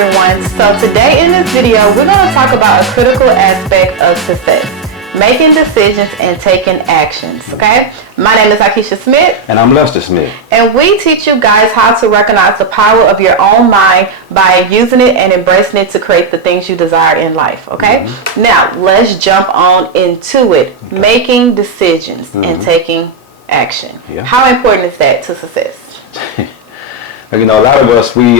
everyone. So today in this video, we're going to talk about a critical aspect of success. Making decisions and taking actions, okay? My name is Akeisha Smith. And I'm Lester Smith. And we teach you guys how to recognize the power of your own mind by using it and embracing it to create the things you desire in life, okay? Now, let's jump on into it. Okay. Making decisions and taking action. Yeah. How important is that to success? You know, a lot of us, we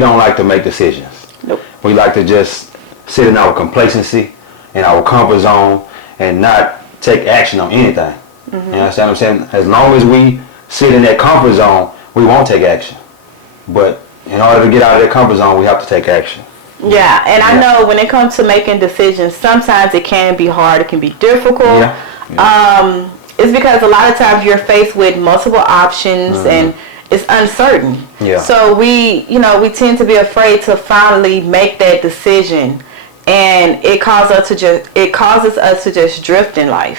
don't like to make decisions. Nope. We like to just sit in our complacency, in our comfort zone, and not take action on anything. You understand what I'm saying? As long as we sit in that comfort zone, we won't take action. But in order to get out of that comfort zone, we have to take action. Yeah, and I know when it comes to making decisions, sometimes it can be hard, it can be difficult. Yeah. It's because a lot of times you're faced with multiple options and it's uncertain. Yeah. So we tend to be afraid to finally make that decision, and it causes us to just drift in life.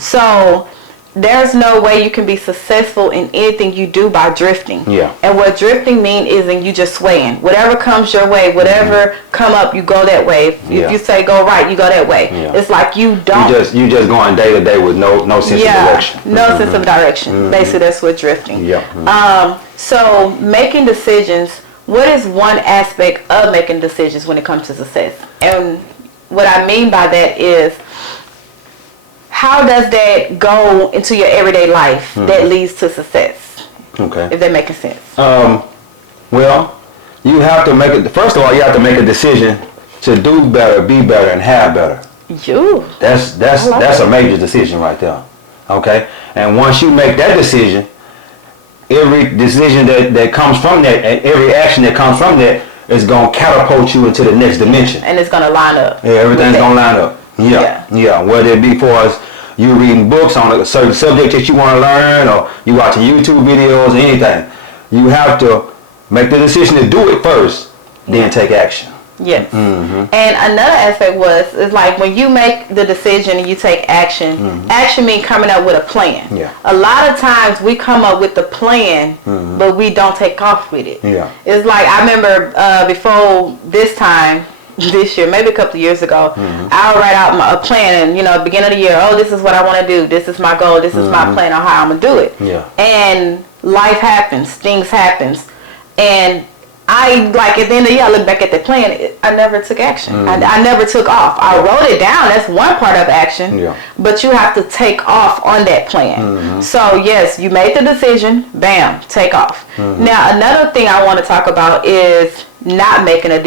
So there's no way you can be successful in anything you do by drifting. Yeah. And what drifting means is you just swaying. Whatever comes your way, whatever come up, you go that way. If you say go right, you go that way. Yeah. It's like you don't. You just going day to day with no sense of direction. No sense of direction. Basically, that's what drifting. Yeah. So making decisions. What is one aspect of making decisions when it comes to success? And what I mean by that is, how does that go into your everyday life that leads to success? Okay. If that makes sense. Well, you have to make it. First of all, you have to make a decision to do better, be better, and have better. That's a major decision right there. Okay. And once you make that decision, every decision that comes from that, every action that comes from that, is going to catapult you into the next dimension. And it's going to line up. Yeah, everything's going to line up. Yeah. Whether it be for us, you reading books on a certain subject that you want to learn, or you watching YouTube videos, or anything. You have to make the decision to do it first, then take action. Yes. And another aspect is like when you make the decision and you take action, action means coming up with a plan. Yeah. A lot of times we come up with the plan, but we don't take off with it. Yeah. It's like, I remember before this year, maybe a couple of years ago, I would write out a plan, and beginning of the year, this is what I want to do, this is my goal, this is my plan on how I'm going to do it. Yeah. And life happens, things happens, and at the end of the year, I look back at the plan, I never took action. I never took off. I wrote it down. That's one part of action. But you have to take off on that plan. So, yes, you made the decision. Bam, take off. Now, another thing I want to talk about is not making a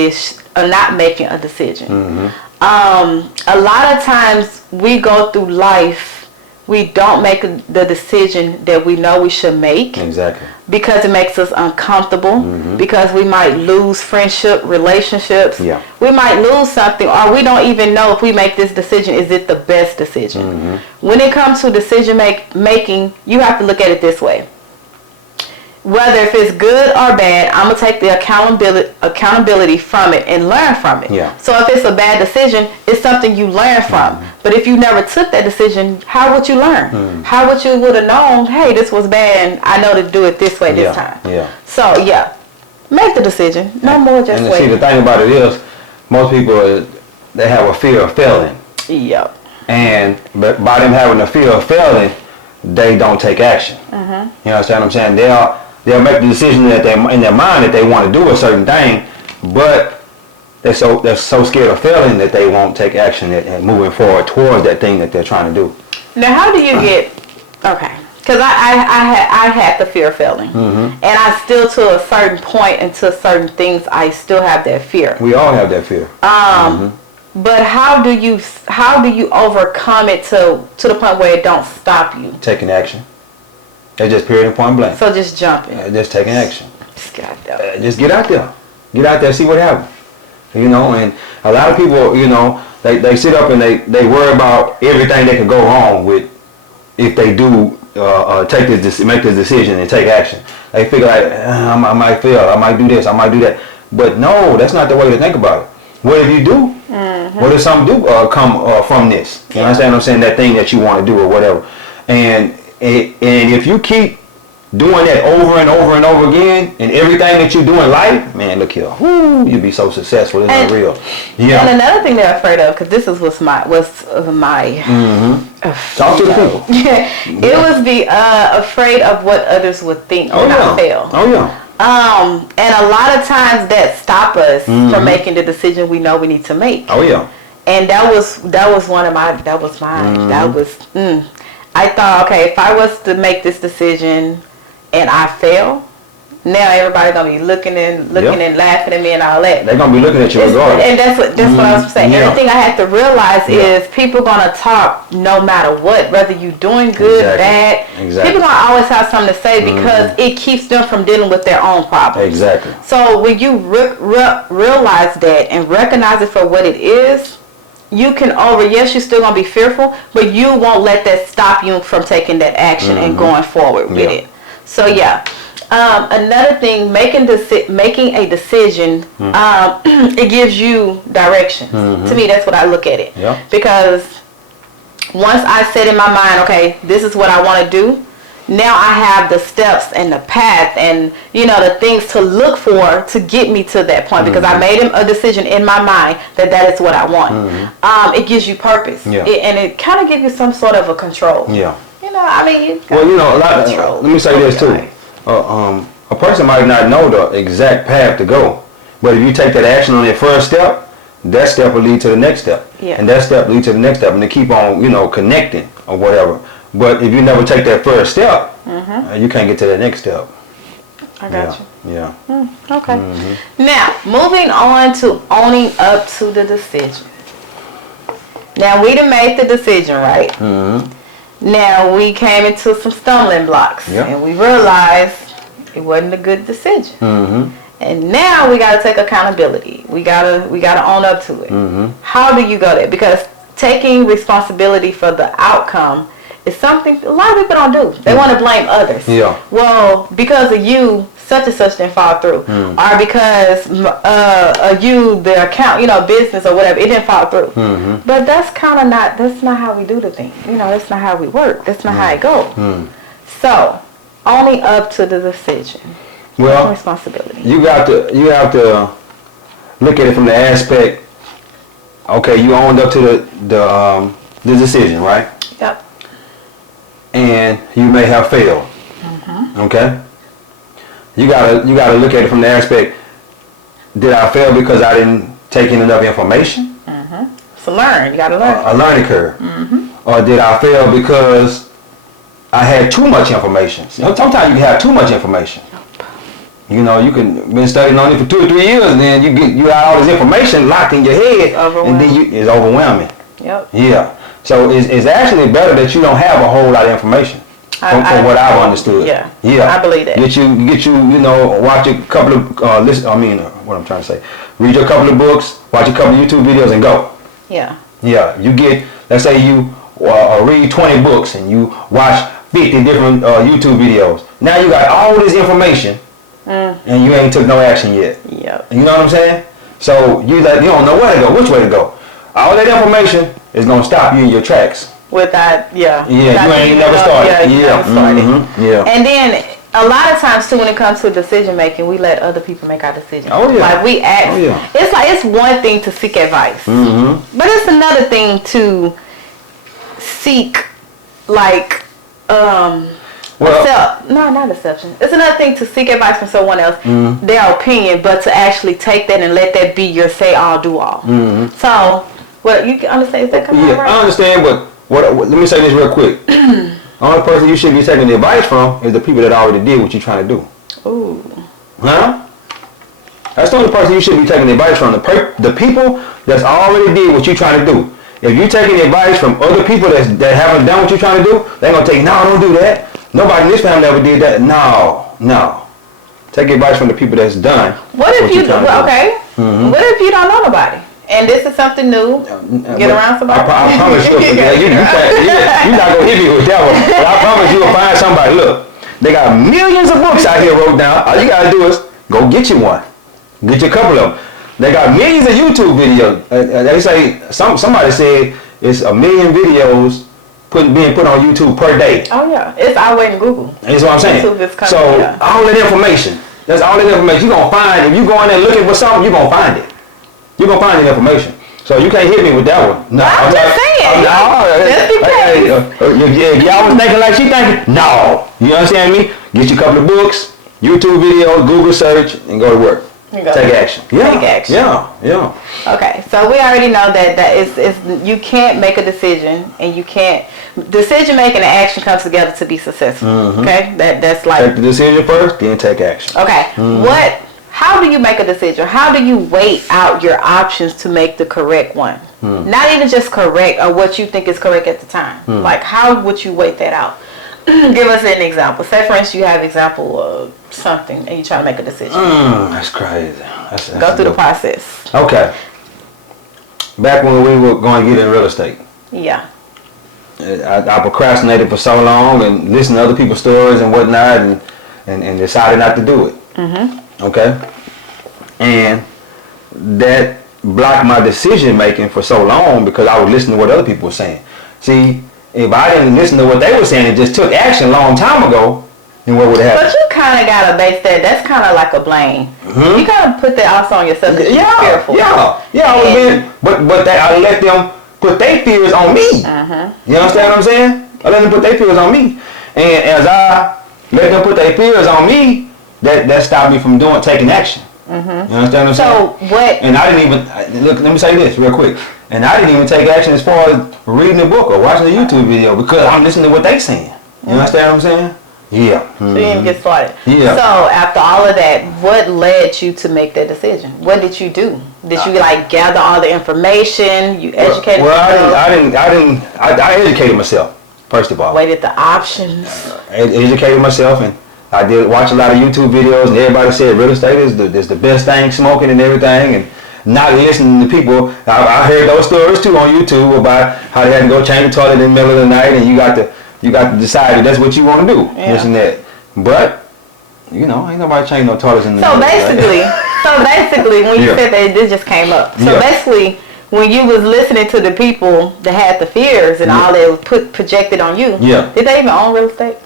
decision. A lot of times we go through life, we don't make the decision that we know we should make. Exactly. Because it makes us uncomfortable. Because we might lose friendship, relationships. Yeah. We might lose something, or we don't even know if we make this decision, is it the best decision? When it comes to decision making, you have to look at it this way. Whether if it's good or bad, I'm going to take the accountability from it and learn from it. Yeah. So if it's a bad decision, it's something you learn from. But if you never took that decision, how would you learn? How would you have known, hey, this was bad, and I know to do it this way this time? Yeah. So, make the decision. No more just wait. See, the thing about it is, most people, they have a fear of failing. Yep. But by them having a fear of failing, they don't take action. You understand what I'm saying? They'll make the decision that in their mind that they want to do a certain thing, but they're so scared of failing that they won't take action and moving forward towards that thing that they're trying to do. Now, how do you get because I had the fear of failing, and I still, to a certain point and to certain things, I still have that fear. We all have that fear. But how do you overcome it to the point where it don't stop you? Taking action. It's just period and point blank. So just jumping. Just taking action. Just get out there. Just get out there. Get out there, see what happens. And a lot of people, they sit up and they worry about everything that could go wrong with if they do make this decision and take action. They figure like, I might fail, I might do this, I might do that. But no, that's not the way to think about it. What if you do? What if something do come from this? You understand what I'm saying? That thing that you want to do or whatever. And if you keep doing that over and over and over again, and everything that you do in life, man, look here, whoo, you'll be so successful. It's unreal. Yeah. And another thing they're afraid of, because this is what's my talk to the people. It was the afraid of what others would think when I fail. Oh yeah. And a lot of times that stop us from making the decision we know we need to make. Oh yeah. And that was one of my I thought, okay, if I was to make this decision and I fail, now everybody's gonna be looking and laughing at me and all that. They're gonna be looking at you regardless. And that's what I was saying. And the thing I had to realize is people gonna talk no matter what, whether you're doing good, bad. Exactly. People gonna always have something to say because it keeps them from dealing with their own problems. Exactly. So when you realize that and recognize it for what it is, you can yes, you're still going to be fearful, but you won't let that stop you from taking that action and going forward with it. So another thing, making a decision, it gives you direction. To me, that's what I look at it. Because once I set in my mind, okay, this is what I want to do, now I have the steps and the path and, the things to look for to get me to that point because I made a decision in my mind that is what I want. It gives you purpose. And it kind of gives you some sort of a control. Let me say this too. A person might not know the exact path to go, but if you take that action on your first step, that step will lead to the next step. And that step leads to the next step and they keep on, connecting or whatever. But if you never take that first step, you can't get to the next step. I got you. Yeah. Okay. Now, moving on to owning up to the decision. Now, we done made the decision, right? Now, we came into some stumbling blocks. And we realized it wasn't a good decision. And now we got to take accountability. We gotta own up to it. How do you go there? Because taking responsibility for the outcome is something a lot of people don't do. They want to blame others. Well, because of you, such and such didn't fall through, or because you, the account, business or whatever, it didn't fall through. But that's not how we do the thing. That's not how we work. That's not how it goes. So, owning up to the decision. Well, responsibility. You have to look at it from the aspect. Okay, you owned up to the decision, right? Yep. And you may have failed. Okay. You gotta look at it from the aspect. Did I fail because I didn't take in enough information? So learn. You gotta learn. A learning curve. Or did I fail because I had too much information? Sometimes you can have too much information. You can been studying on it for 2 or 3 years, and then you got all this information locked in your head, and then it's overwhelming. Yeah. So it's actually better that you don't have a whole lot of information. From what I've understood. Yeah. I believe that. Get you, watch a couple of what I'm trying to say. Read a couple of books, watch a couple of YouTube videos, and go. Yeah. Yeah. You get, let's say you read 20 books and you watch 50 different YouTube videos. Now you got all this information, and you ain't took no action yet. Yep. You know what I'm saying? So you don't know where to go, which way to go. All that information is gonna stop you in your tracks. With that, you ain't never started. And then a lot of times too, when it comes to decision making, we let other people make our decisions. Like we ask. It's one thing to seek advice, but it's another thing to seek not deception. It's another thing to seek advice from someone else, their opinion, but to actually take that and let that be your say all, do all. So, what you can understand? Is that coming out right? I understand, but let me say this real quick. The only person you should be taking the advice from is the people that already did what you're trying to do. Ooh. Huh? That's the only person you should be taking the advice from. The people that's already did what you're trying to do. If you're taking the advice from other people that haven't done what you're trying to do, they're going to tell you, no, don't do that. Nobody in this family ever did that. No. Take advice from the people that's done. What if you don't know nobody? And this is something new. Get around somebody. I promise you. You're not going to hit me with that one. But I promise you will find somebody. Look, they got millions of books out here wrote down. All you got to do is go get you one. Get you a couple of them. They got millions of YouTube videos. They say, somebody said it's 1 million videos being put on YouTube per day. Oh yeah, it's always in Google. That's what I'm saying. YouTube is coming, so all that information, that's all that information you're gonna find. If you go in there looking for something, you're gonna find it. You're gonna find the information. So you can't hit me with that one. No, I'm just saying. If y'all was thinking like she thinking, no. You understand me? Get you a couple of books, YouTube videos, Google search, and go to work. Take action. Yeah. Take action. Yeah. Okay, so we already know that it's you can't make a decision, and you can't decision making and action comes together to be successful. Okay, that's like take the decision first, then take action. Okay, how do you make a decision? How do you weigh out your options to make the correct one? Not even just correct or what you think is correct at the time. Like, how would you weigh that out? Give us an example. Say, for instance, you have an example of something and you try to make a decision. That's crazy. Go through the process. Okay. Back when we were going to get in real estate. Yeah. I procrastinated for so long and listened to other people's stories and whatnot and decided not to do it. Okay? And that blocked my decision making for so long because I was listening to what other people were saying. See, if I didn't listen to what they were saying and just took action a long time ago, then what would have happened? But you kind of got to base that. That's kind of like a blame. You got to put that also on yourself. You're fearful. But I let them put their fears on me. You understand what I'm saying? I let them put their fears on me. And as I let them put their fears on me, that stopped me from taking action. You understand what I'm saying? So what? And I didn't even look. Let me say this real quick. And I didn't even take action as far as reading a book or watching a YouTube video because I'm listening to what they saying. You understand what I'm saying? Yeah. So you didn't get started. Yeah. So after all of that, what led you to make that decision? What did you do? Did you like gather all the information? You educated yourself? I educated myself first of all. Weighed the options. Educated myself, and I did watch a lot of YouTube videos, and everybody said real estate is the best thing, smoking and everything, and not listening to people. I heard those stories too on YouTube about how they had to go change the toilet in the middle of the night, and you got to decide that that's what you want to do. This and that. But ain't nobody change no toilets in the middle. So basically, when you said that, this just came up. So basically, when you was listening to the people that had the fears and all that was projected on you, did they even own real estate?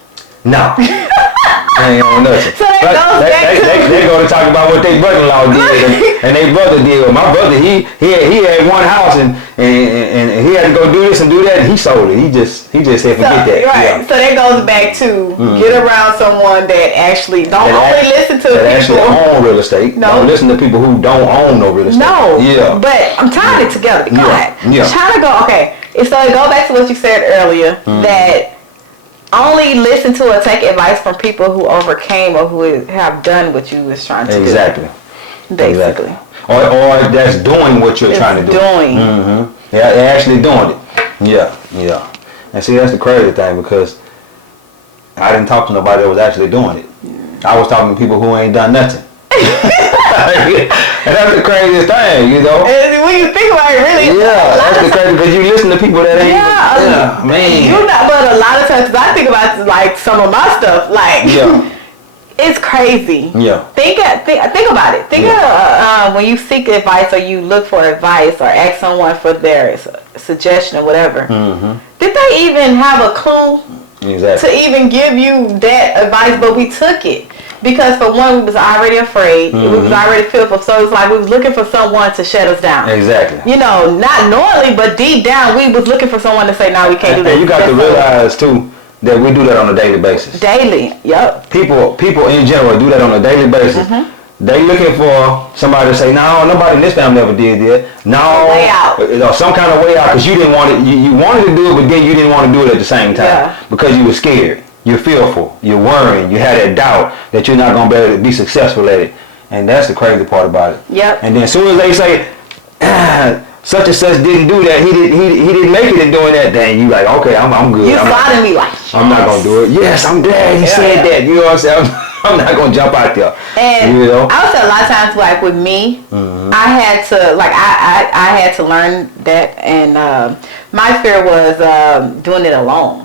No. They ain't on nothing. So that goes back to... They go to talk about what their brother-in-law did and their brother did. Well, my brother, he had one house and he had to go do this and do that and he sold it. He just said forget that. Right. Yeah. So that goes back to get around someone that actually listen to people. Actually own real estate. No. Don't listen to people who don't own no real estate. No. Yeah. But I'm tying it together. God. Yeah. I'm trying to go, okay. So it go back to what you said earlier that only listen to or take advice from people who overcame or who have done what you was trying to do. Exactly. Basically. Or that's doing what you're trying to do. Yeah, they're actually doing it. Yeah. And see, that's the crazy thing because I didn't talk to nobody that was actually doing it. I was talking to people who ain't done nothing. And that's the craziest thing, And when you think about it, really. Yeah, that's the crazy because you listen to people that ain't. Man. But a lot of times, cause I think about like some of my stuff, like it's crazy. Yeah. Think about it. Think of when you seek advice or you look for advice or ask someone for their suggestion or whatever. Did they even have a clue to even give you that advice? But we took it. Because for one, we was already afraid. We was already fearful. So it's like we was looking for someone to shut us down. Exactly. Not knowingly, but deep down, we was looking for someone to say, "No, we can't do that." And you got to realize too that we do that on a daily basis. Daily, yep. People in general do that on a daily basis. They looking for somebody to say, "No, nobody in this family ever did that." No, way out. Or some kind of way out because you didn't want it. You wanted to do it, but then you didn't want to do it at the same time because you were scared. You're fearful. You're worrying. You had that doubt that you're not going to be able to be successful at it. And that's the crazy part about it. Yep. And then as soon as they say, such and such didn't do that, he didn't make it in doing that, then you like, okay, I'm good. You slotted me like, I'm not going to do it. Yes, I'm glad he said that. You know what I'm saying? I'm not going to jump out there. And I would say a lot of times, like with me, I had to, like, I had to learn that. And my fear was doing it alone.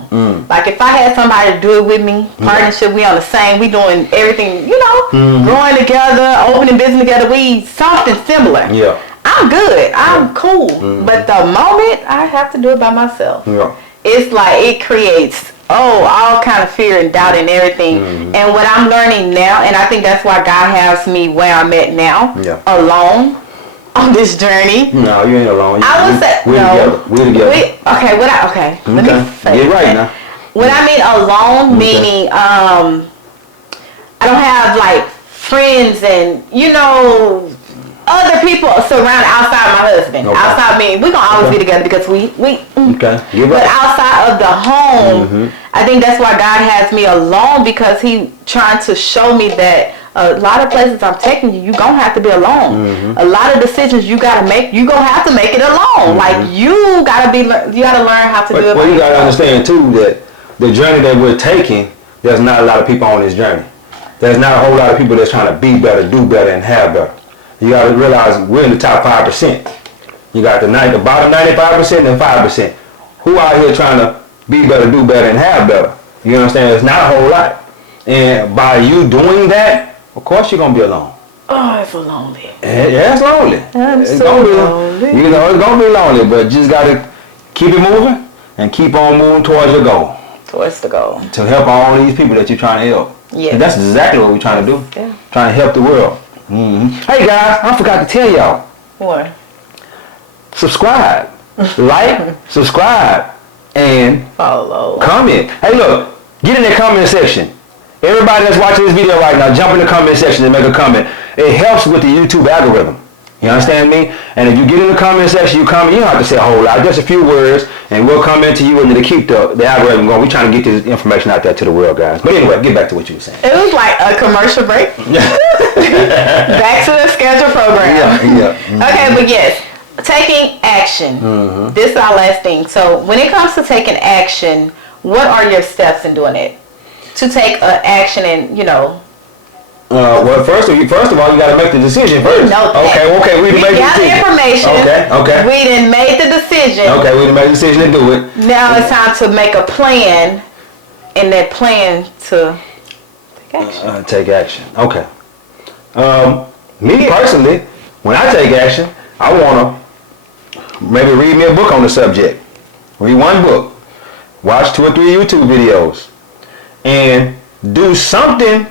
Like if I had somebody to do it with me, partnership, we on the same, we doing everything, growing together, opening business together, we something similar. Yeah. I'm good. I'm cool. But the moment I have to do it by myself. Yeah. it's like it creates all kind of fear and doubt and everything. And what I'm learning now, and I think that's why God has me where I'm at now, alone on this journey. No, you ain't alone. I would say we're together. Let me say get right now. What I mean alone, meaning I don't have like friends and other people surround outside my husband. Outside me, we're gonna always be together because we but outside of the home, I think that's why God has me alone, because He trying to show me that a lot of places I'm taking you gonna have to be alone. A lot of decisions you gotta make, you gonna have to make it alone. Like you gotta learn how to do it. Well, you gotta understand too that the journey that we're taking, there's not a lot of people on this journey. There's not a whole lot of people that's trying to be better, do better, and have better. You got to realize we're in the top 5%. You got the bottom 95% and 5%. Who out here trying to be better, do better, and have better? You understand? It's not a whole lot. And by you doing that, of course you're going to be alone. Oh, it's lonely. Yeah, it's lonely. It's so lonely. It's going to be lonely, but just got to keep it moving and keep on moving towards your goal. Towards the goal. To help all these people that you're trying to help. Yeah. And that's exactly what we're trying to do. Yeah. Trying to help the world. Hey guys, I forgot to tell y'all. What? Subscribe, like, subscribe, and follow. Comment. Hey, look, get in the comment section. Everybody that's watching this video right now, jump in the comment section and make a comment. It helps with the YouTube algorithm. You understand me? And if you get in the comment section, you comment. You don't have to say a whole lot, just a few words, and we'll comment to you, and to keep the algorithm going. We're trying to get this information out there to the world, guys. But anyway, get back to what you were saying. It was like a commercial break. Back to the scheduled program. Yeah. Okay, but yes, taking action. This is our last thing. So when it comes to taking action, what are your steps in doing it? To take action and, well, first of all, you got to make the decision first. Okay, we got the information. Okay. We didn't make the decision. Okay, we didn't make the decision to do it. Now it's time to make a plan, and that plan to take action. Take action. Okay. Me personally, when I take action, I want to maybe read me a book on the subject. Read one book. Watch 2 or 3 YouTube videos. And do something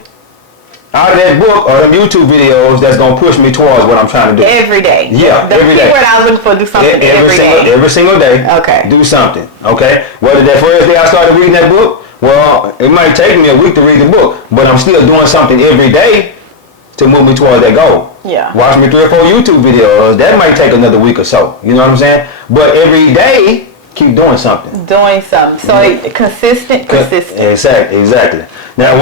out of that book or them YouTube videos that's going to push me towards what I'm trying to do. Every day. Yeah, every day. The keyword I was looking for, do something every day. Every single day. Okay. Do something. Okay. Whether that first day I started reading that book, well, it might take me a week to read the book, but I'm still doing something every day to move me towards that goal. Yeah. Watch me 3 or 4 YouTube videos. That might take another week or so. You know what I'm saying? But every day, keep doing something. So consistent. Exactly. Now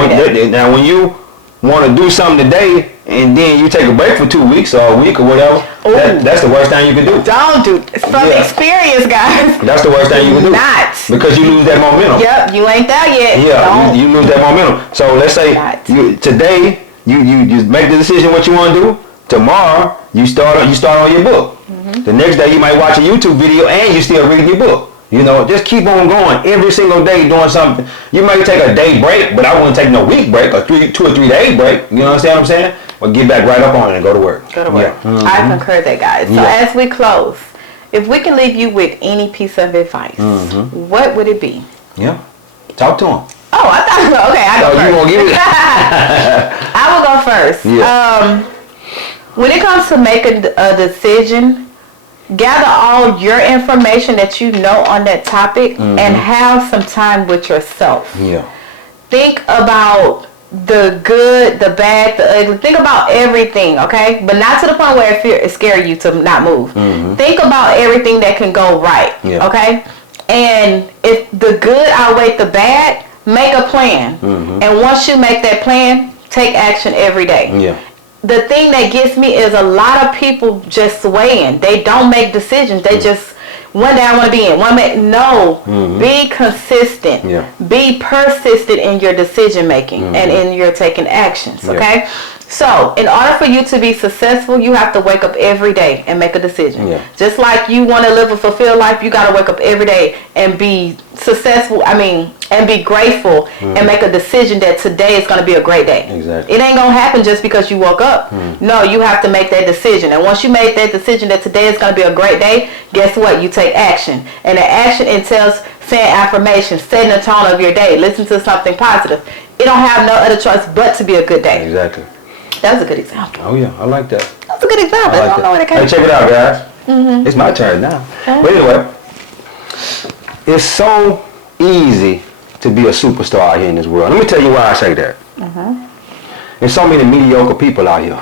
when you want to do something today and then you take a break for 2 weeks or a week or whatever, that's the worst thing you can do. Don't do from experience, guys. That's the worst thing you can do. Not. Because you lose that momentum. Yep, you ain't there yet. Yeah, you lose that momentum. So let's say today you make the decision what you want to do. Tomorrow you start on your book. The next day you might watch a YouTube video and you still reading your book. Just keep on going every single day doing something. You might take a day break, but I wouldn't take no week break or 2 or 3 day break. You understand what I'm saying? But get back right up on it and go to work. Yeah. I concur that, guys. So as we close, if we can leave you with any piece of advice, what would it be? Yeah. Talk to him. Oh, I thought, okay, I go first. You won't give it? I will go first. Yeah. When it comes to making a decision, gather all your information that you know on that topic and have some time with yourself. Yeah. Think about the good, the bad, the ugly. Think about everything, okay? But not to the point where it scares you to not move. Think about everything that can go right, okay? And if the good outweighs the bad, make a plan. And once you make that plan, take action every day. Yeah. The thing that gets me is a lot of people just swaying. They don't make decisions. They just, one day I want to be in. No. Be consistent. Be persistent in your decision making and in your taking actions. Okay. So, in order for you to be successful, you have to wake up every day and make a decision. Yeah. Just like you want to live a fulfilled life, you got to wake up every day and be successful. And be grateful and make a decision that today is going to be a great day. Exactly. It ain't going to happen just because you woke up. No, you have to make that decision. And once you make that decision that today is going to be a great day, guess what? You take action. And the action entails saying affirmations, setting the tone of your day, listen to something positive. It don't have no other choice but to be a good day. Exactly. That was a good example. Oh yeah, I like that. That's a good example. I don't know where that came from. Hey, check it out, guys. It's my turn now. Okay. But anyway, it's so easy to be a superstar out here in this world. Let me tell you why I say that. There's so many mediocre people out here.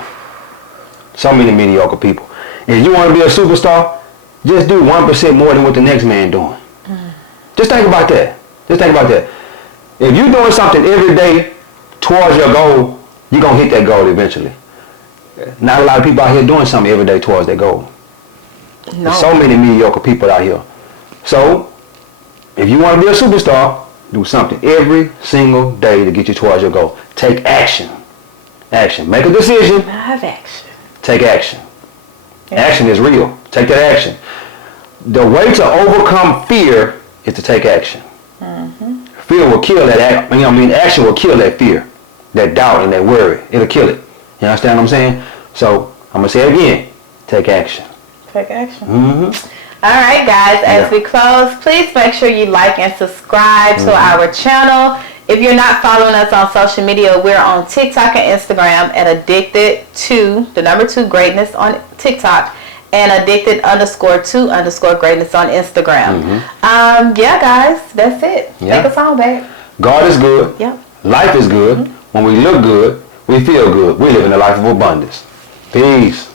So many mediocre people. If you want to be a superstar, just do 1% more than what the next man doing. Just think about that. Just think about that. If you're doing something every day towards your goal, you're going to hit that goal eventually. Not a lot of people out here doing something every day towards their goal. No. There's so many mediocre people out here. So, if you want to be a superstar, do something every single day to get you towards your goal. Take action. Action. Make a decision. I have action. Take action. Yeah. Action is real. Take that action. The way to overcome fear is to take action. Fear will kill that. Action will kill that fear, that doubt, and that worry. It'll kill it. You understand what I'm saying? So I'm gonna say it again. Take action. Take action. All right, guys. As we close, please make sure you like and subscribe to our channel. If you're not following us on social media, we're on TikTok and Instagram at addicted2greatness on TikTok. And addicted_to_greatness on Instagram. Yeah, guys, that's it. Take us on back. God is good. Yep. Life is good. When we look good, we feel good. We live in a life of abundance. Peace.